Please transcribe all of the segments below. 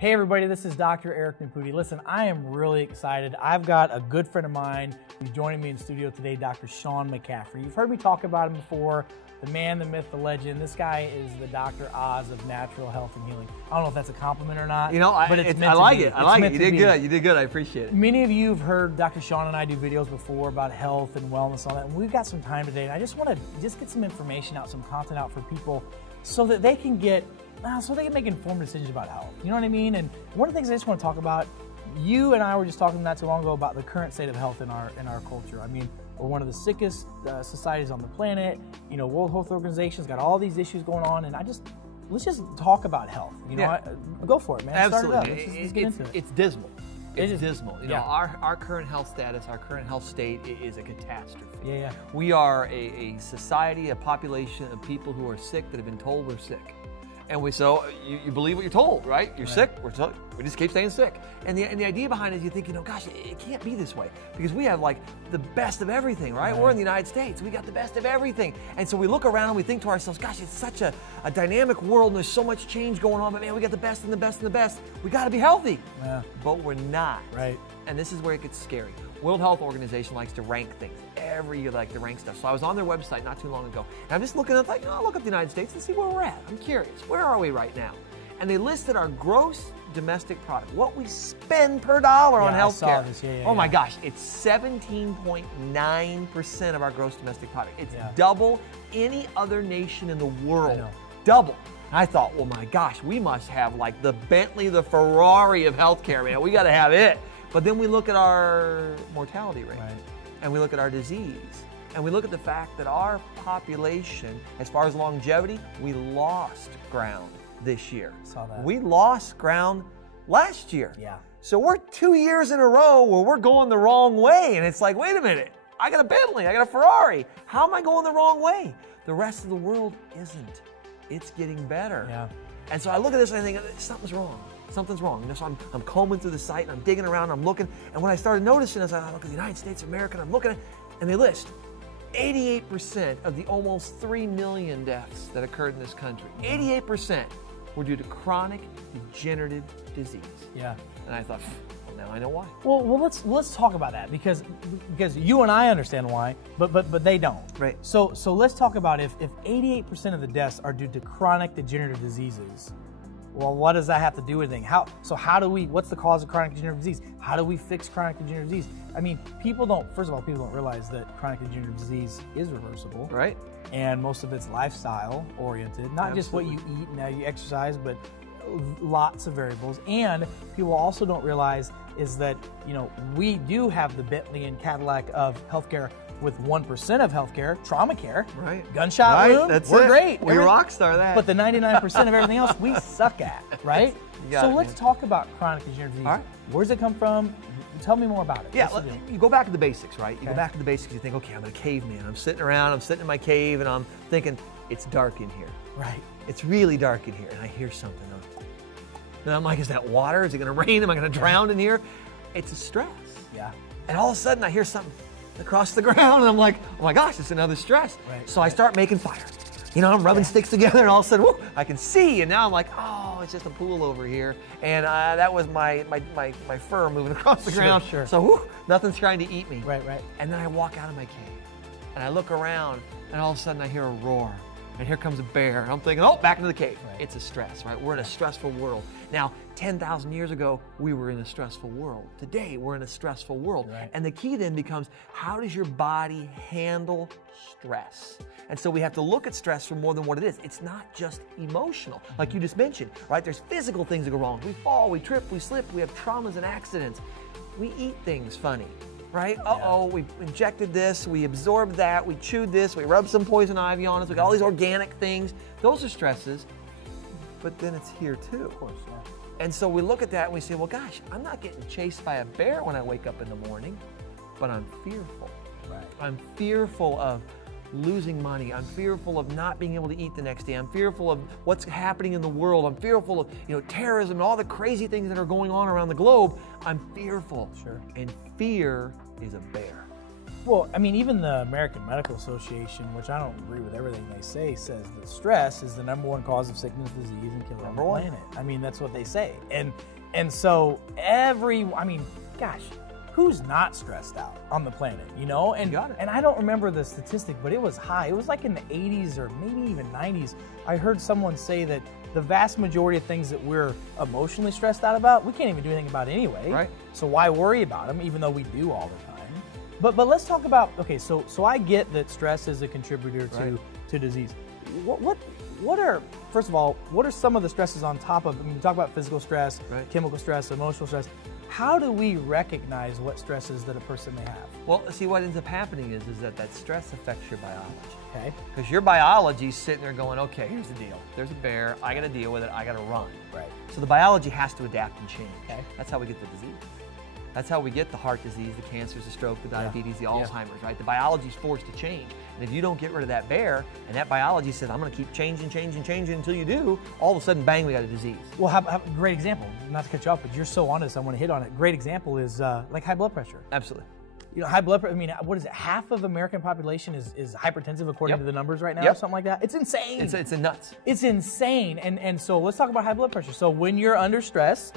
Hey everybody, this is Dr. Eric Nepute. Listen, I am really excited. I've got a good friend of mine who's joining me in studio today, Dr. Sean McCaffrey. You've heard me talk about him before, the man, the myth, the legend. This guy is the Dr. Oz of natural health and healing. I don't know if that's a compliment or not, but it's I like it. I like it. You did good. You did good. I appreciate it. Many of you have heard Dr. Sean and I do videos before about health and wellness and all that, and we've got some time today, and I just want to get some information out, some content out for people so that they can make informed decisions about health. You know what I mean? And one of the things I just want to talk about, you and I were just talking not too long ago about the current state of health in our culture. I mean, we're one of the sickest societies on the planet. You know, World Health Organization's got all these issues going on, and let's just talk about health. You know, go for it, man. Absolutely. Let's get into it. It's dismal. It's dismal. You know, yeah. our current health status, our current health state is a catastrophe. Yeah. We are a society, a population of people who are sick that have been told we're sick. And you believe what you're told, right? You're sick, we just keep staying sick. And the idea behind it is you think, gosh, it can't be this way. Because we have like the best of everything, right? We're in the United States, we got the best of everything. And so we look around and we think to ourselves, gosh, it's such a dynamic world and there's so much change going on, but man, we got the best and the best and the best. We gotta be healthy. Yeah. But we're not. Right. And this is where it gets scary. World Health Organization likes to rank things. Every year they like to rank stuff. So I was on their website not too long ago, and I'm just looking at it, I'll look up the United States and see where we're at. I'm curious, where are we right now? And they listed our gross domestic product, what we spend per dollar on healthcare. Oh my gosh, it's 17.9% of our gross domestic product. It's double any other nation in the world. Double. I thought, well my gosh, we must have like the Bentley, the Ferrari of healthcare, man. We gotta have it. But then we look at our mortality rate, and we look at our disease, and we look at the fact that our population, as far as longevity, we lost ground this year. Saw that. We lost ground last year. Yeah. So we're 2 years in a row where we're going the wrong way, and it's like, wait a minute, I got a Bentley, I got a Ferrari. How am I going the wrong way? The rest of the world isn't. It's getting better. Yeah. And so I look at this and I think, something's wrong. Something's wrong. So I'm combing through the site and I'm digging around, I'm looking, and what I started noticing is I look at the United States of America and I'm looking at, and they list 88% of the almost 3 million deaths that occurred in this country, 88% were due to chronic degenerative disease. Yeah. And I thought, well, now I know why. Well, let's talk about that because you and I understand why, but they don't. Right. So let's talk about if 88% of the deaths are due to chronic degenerative diseases. Well, what does that have to do with anything? What's the cause of chronic degenerative disease? How do we fix chronic degenerative disease? I mean, people don't realize that chronic degenerative disease is reversible. Right. And most of it's lifestyle oriented, not just what you eat and how you exercise, but lots of variables. And people also don't realize is that, we do have the Bentley and Cadillac of healthcare with 1% of healthcare, trauma care, gunshot wound, we're great. We rock star that. But the 99% of everything else we suck at, right? Let's talk about chronic degenerative disease. All right. Where does it come from? Tell me more about it. Yeah, you go back to the basics, right? You go back to the basics, you think, okay, I'm a caveman. I'm sitting in my cave and I'm thinking, it's dark in here. Right. It's really dark in here. And I hear something. And I'm like, is that water? Is it gonna rain? Am I gonna drown in here? It's a stress. Yeah. And all of a sudden I hear something across the ground and I'm like, oh my gosh, it's another stress. Right. So I start making fire. I'm rubbing sticks together and all of a sudden, whoo, I can see. And now I'm like, oh, it's just a pool over here. And that was my fur moving across the ground. Sure. So whoo, nothing's trying to eat me. Right. And then I walk out of my cave and I look around and all of a sudden I hear a roar. And here comes a bear. And I'm thinking, oh, back into the cave. Right. It's a stress, right? We're in a stressful world. Now, 10,000 years ago, we were in a stressful world. Today, we're in a stressful world. Right. And the key then becomes, how does your body handle stress? And so we have to look at stress for more than what it is. It's not just emotional, like you just mentioned, right? There's physical things that go wrong. We fall, we trip, we slip, we have traumas and accidents. We eat things funny. Right? We injected this, we absorbed that, we chewed this, we rubbed some poison ivy on us, we got all these organic things. Those are stresses, but then it's here too. Of course, yeah. And so we look at that and we say, well, gosh, I'm not getting chased by a bear when I wake up in the morning, but I'm fearful. Right. I'm fearful of losing money. I'm fearful of not being able to eat the next day. I'm fearful of what's happening in the world. I'm fearful of terrorism and all the crazy things that are going on around the globe. I'm fearful. Sure. And fear is a bear. Well, I mean, even the American Medical Association, which I don't agree with everything they say, says that stress is the #1 cause of sickness, disease, and killer on the planet. I mean, that's what they say. And so I mean, gosh, who's not stressed out on the planet, you know? And, and I don't remember the statistic, but it was high. It was like in the 80s or maybe even 90s. I heard someone say that the vast majority of things that we're emotionally stressed out about, we can't even do anything about anyway. Right. So why worry about them, even though we do all the time? But let's talk about, okay, so I get that stress is a contributor to disease. What are, first of all, what are some of the stresses on top of, I mean, we talk about physical stress, chemical stress, emotional stress. How do we recognize what stresses that a person may have? Well, see, what ends up happening is that stress affects your biology. Okay. Because your biology's sitting there going, okay, here's the deal. There's a bear, I gotta deal with it, I gotta run. Right. So the biology has to adapt and change. Okay. That's how we get the disease. That's how we get the heart disease, the cancers, the stroke, the diabetes, the Alzheimer's, right? The biology's forced to change. And if you don't get rid of that bear, and that biology says, I'm gonna keep changing until you do, all of a sudden, bang, we got a disease. Well, have a great example, not to cut you off, but you're so on this, I wanna hit on it. Great example is like high blood pressure. Absolutely. You know, high blood pressure, I mean, what is it? Half of American population is hypertensive according to the numbers right now or something like that? It's insane. It's nuts. It's insane. And so let's talk about high blood pressure. So when you're under stress,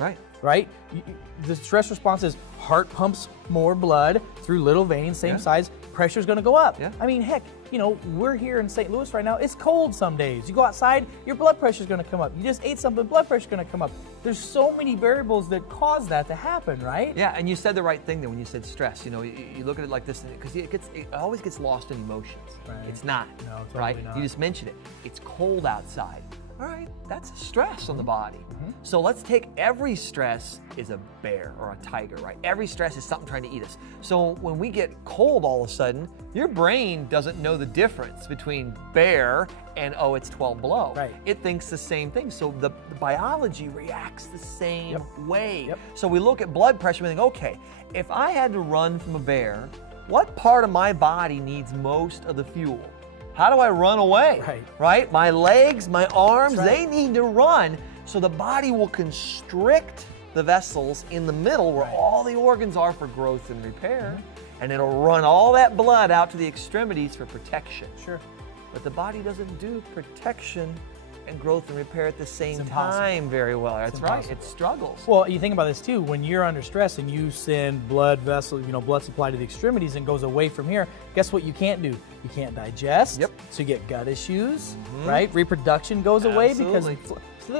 the stress response is heart pumps more blood through little veins, same size, pressure's gonna go up. I mean, heck, you know, we're here in St. Louis right now, it's cold some days. You go outside, your blood pressure's gonna come up. You just ate something, blood pressure's gonna come up. There's so many variables that cause that to happen, right? Yeah, and you said the right thing there when you said stress. You know, you look at it like this, because it always gets lost in emotions. Right. It's not, no, totally right? not. You just mentioned it. It's cold outside. All right, that's a stress on the body. So let's take every stress is a bear or a tiger, right? Every stress is something trying to eat us. So when we get cold all of a sudden, your brain doesn't know the difference between bear and, oh, it's 12 below. Right. It thinks the same thing. So the biology reacts the same way. So we look at blood pressure and we think, okay, if I had to run from a bear, what part of my body needs most of the fuel? How do I run away? Right? My legs, my arms, they need to run. So the body will constrict the vessels in the middle where all the organs are for growth and repair. And it'll run all that blood out to the extremities for protection. Sure. But the body doesn't do protection and growth and repair at the same time very well. That's right. It struggles. Well, you think about this too. When you're under stress and you send blood vessels, blood supply to the extremities and goes away from here, guess what you can't do? You can't digest. So you get gut issues, right? Reproduction goes away because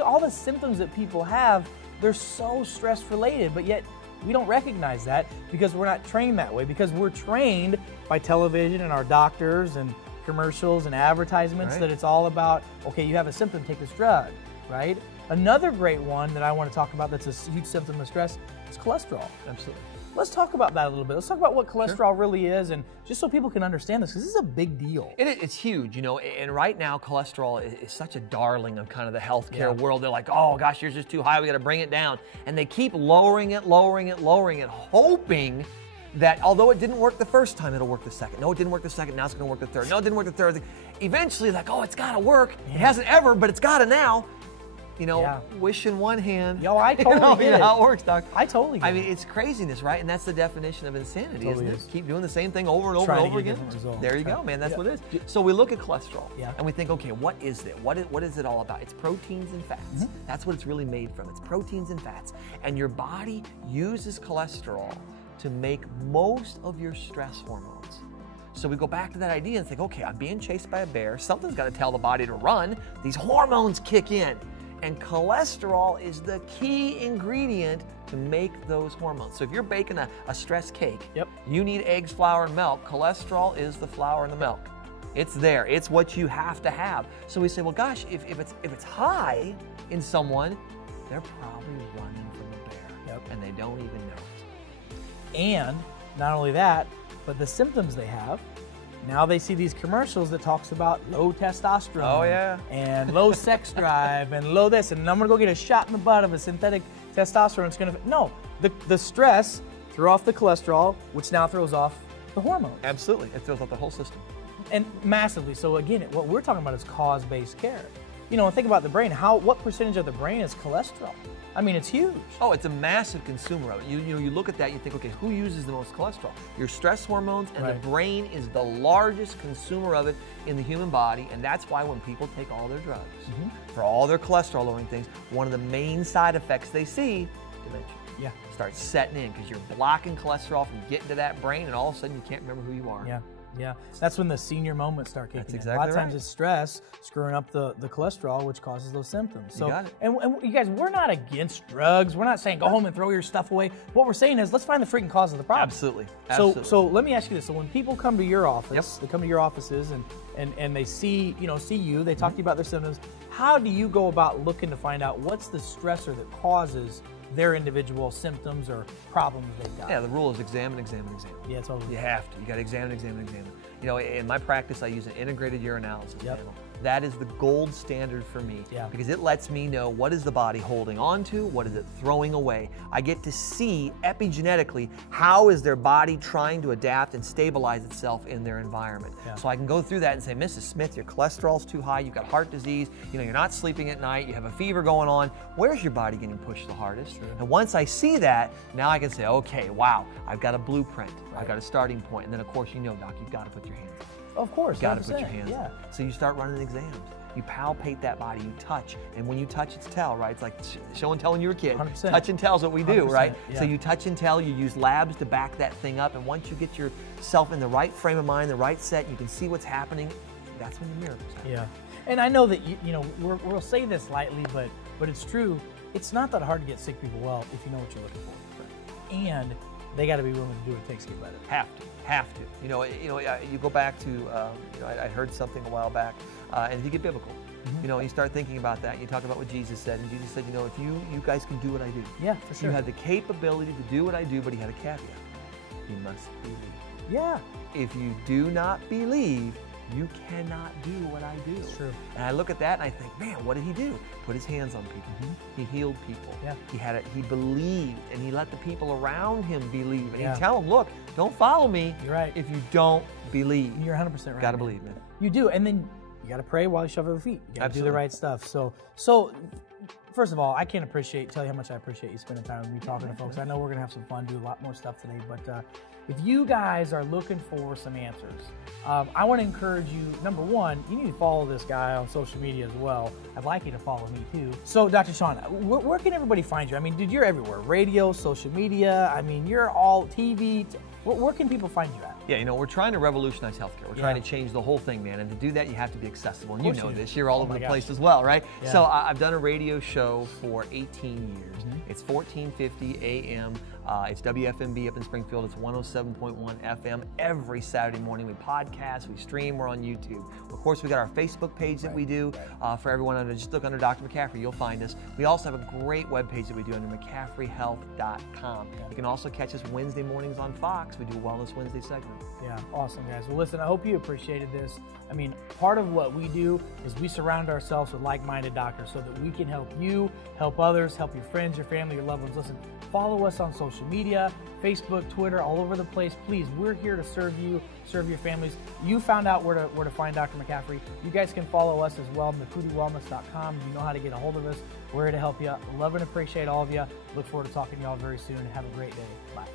all the symptoms that people have, they're so stress related, but yet we don't recognize that because we're not trained that way, because we're trained by television and our doctors and commercials and advertisements that it's all about, okay, you have a symptom, take this drug, right? Another great one that I want to talk about that's a huge symptom of stress is cholesterol. Absolutely. Let's talk about that a little bit. Let's talk about what cholesterol really is, and just so people can understand this, because this is a big deal. It's huge, and right now cholesterol is such a darling of kind of the healthcare world. They're like, oh gosh, yours is too high, we got to bring it down. And they keep lowering it, hoping that although it didn't work the first time, it'll work the second. No, it didn't work the second, now it's gonna work the third. No, it didn't work the third. Eventually, like, oh, it's gotta work. It hasn't ever, but it's gotta now. Wish in one hand. Yo, I totally get it. How it works, Doc. I totally get it. I mean, it's craziness, right? And that's the definition of insanity, Totally isn't it? is. Keep doing the same thing over and over and over again. There you go, man. That's what it is. So we look at cholesterol, and we think, okay, what is it? What is it all about? It's proteins and fats. That's what it's really made from. It's proteins and fats. And your body uses cholesterol to make most of your stress hormones. So we go back to that idea and think, okay, I'm being chased by a bear. Something's got to tell the body to run. These hormones kick in. And cholesterol is the key ingredient to make those hormones. So if you're baking a stress cake, you need eggs, flour, and milk. Cholesterol is the flour and the milk. It's there. It's what you have to have. So we say, well, gosh, if it's high in someone, they're probably running from a bear, and they don't even know it. And not only that, but the symptoms they have. Now they see these commercials that talks about low testosterone and low sex drive and low this, and I'm gonna go get a shot in the butt of a synthetic testosterone. It's gonna, no, the stress threw off the cholesterol, which now throws off the hormones. Absolutely, it throws off the whole system. And massively. So again, what we're talking about is cause-based care. you know, think about the brain. What percentage of the brain is cholesterol? I mean, it's huge. Oh, it's a massive consumer of it. You look at that, you think, okay, who uses the most cholesterol? Your stress hormones, and the brain is the largest consumer of it in the human body, and that's why when people take all their drugs for all their cholesterol-lowering things, one of the main side effects they see, dementia. Yeah. Starts setting in because you're blocking cholesterol from getting to that brain, and all of a sudden you can't remember who you are. Yeah. Yeah, that's when the senior moments start kicking That's in. exactly A lot of times right. it's stress screwing up the cholesterol, which causes those symptoms. So, You got it. And you guys, we're not against drugs. We're not saying go home and throw your stuff away. What we're saying is let's find the freaking cause of the problem. Absolutely. So let me ask you this. So when people come to your office, they come to your offices and they see you, they talk to you about their symptoms. How do you go about looking to find out what's the stressor that causes their individual symptoms or problems they've got? Yeah, the rule is examine, examine, examine. Yeah, totally. You have to. You got to examine, examine, examine. You know, in my practice, I use an integrated urinalysis panel. That is the gold standard for me because it lets me know what is the body holding on to, what is it throwing away. I get to see epigenetically how is their body trying to adapt and stabilize itself in their environment. So I can go through that and say, Mrs. Smith, your cholesterol's too high, you've got heart disease, you know, you're not sleeping at night, you have a fever going on. Where's your body getting pushed the hardest? And once I see that, now I can say, okay, wow, I've got a blueprint, I've got a starting point, and then of course you know, doc, you've got to put your hands on it. Of course, You got to put your 100%, hands on it. So you start running exams. You palpate that body, you touch, and when you touch, it's tell, right? It's like show and tell when you were a kid. 100%. Touch and tell is what we do, right? Yeah. So you touch and tell, you use labs to back that thing up, and once you get yourself in the right frame of mind, the right set, you can see what's happening, that's when the miracles happen. Yeah, and I know that we'll say this lightly, but it's true. It's not that hard to get sick people well if you know what you're looking for, and they got to be willing to do what it takes to get better. Have to. You go back to, I heard something a while back, and if you get biblical, you start thinking about that. You talk about what Jesus said, and Jesus said, if you guys can do what I do. Yeah, for sure. You have the capability to do what I do, but he had a caveat. You must believe. Yeah. If you do not believe, you cannot do what I do. It's true. And I look at that and I think, man, what did he do? Put his hands on people. He healed people. Yeah. He believed, and he let the people around him believe. And he'd tell them, look, don't follow me You're right. if you don't believe. You're 100% right. Got to believe, man. You do, and then you got to pray while you shovel your feet. You got to do the Absolutely. right stuff. So first of all, I can't tell you how much I appreciate you spending time with me talking to folks. I know we're gonna have some fun, do a lot more stuff today, but if you guys are looking for some answers, I want to encourage you, number one, you need to follow this guy on social media as well. I'd like you to follow me too. So Dr. Sean, where can everybody find you? I mean, dude, you're everywhere. Radio, social media, I mean, you're all TV. Where can people find you at? Yeah, we're trying to revolutionize healthcare. We're trying to change the whole thing, man. And to do that, you have to be accessible. And you know this. You're all over the place as well, right? Yeah. So I've done a radio show for 18 years. It's 1450 AM. It's WFMB up in Springfield. It's 107.1 FM. Every Saturday morning we podcast, we stream, we're on YouTube. Of course, we got our Facebook page that we do for everyone. Just look under Dr. McCaffrey, you'll find us. We also have a great webpage that we do under McCaffreyhealth.com. You can also catch us Wednesday mornings on Fox. We do a Wellness Wednesday segment. Yeah, awesome, guys. Well, listen, I hope you appreciated this. I mean, part of what we do is we surround ourselves with like-minded doctors so that we can help you, help others, help your friends, your family, your loved ones. Listen, follow us on social media, Facebook, Twitter, all over the place. Please, we're here to serve you, serve your families. You found out where to find Dr. McCaffrey. You guys can follow us as well, NeputeWellness.com. You know how to get a hold of us. We're here to help you. Love and appreciate all of you. Look forward to talking to y'all very soon. Have a great day. Bye.